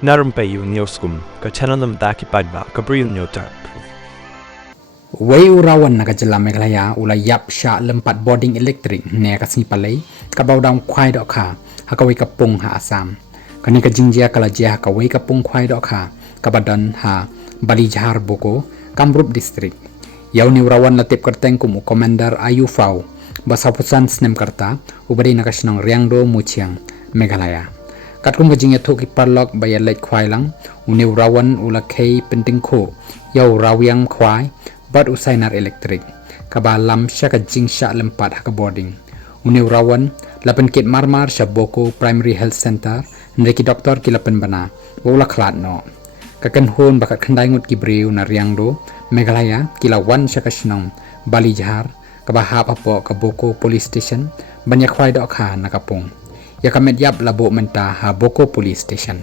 Narum payu nioskum, ka chananam daki padba, ka brill nyotar. Wei urawan nakajala Meghalaya ula yap sha lempat boarding elektrik ne kasni palai kabau dam khwai dok kha hakawai kapung ha Assam kani ka jingjia kala jia hakawai kapung khwai dok kha kabadan ha Balijhar Boko Kamrup district yauni urawan latip kerteng kum commander Ayu Fau basapusan snem karta ubari nakasnong Riangdo Muchiang Meghalaya katkum kajing yathuk iparlok bayalait khwai lang uni urawan ula khei penting kho yau rawiang khwai bad usainar elektrik kaba lam syaka jingsha lempat haka boarding uni urawan lapen kit marmar Boko primary health center nreki doktor kilapen bana bola khlat no kakan hon bakat khandai ngut kibreu na Riangdo Meghalaya kilawan syaka snong Balijhar kaba hap apo ka Boko police station banyak khwai dok kha nakapung yakamet yap labo menta ha Boko police station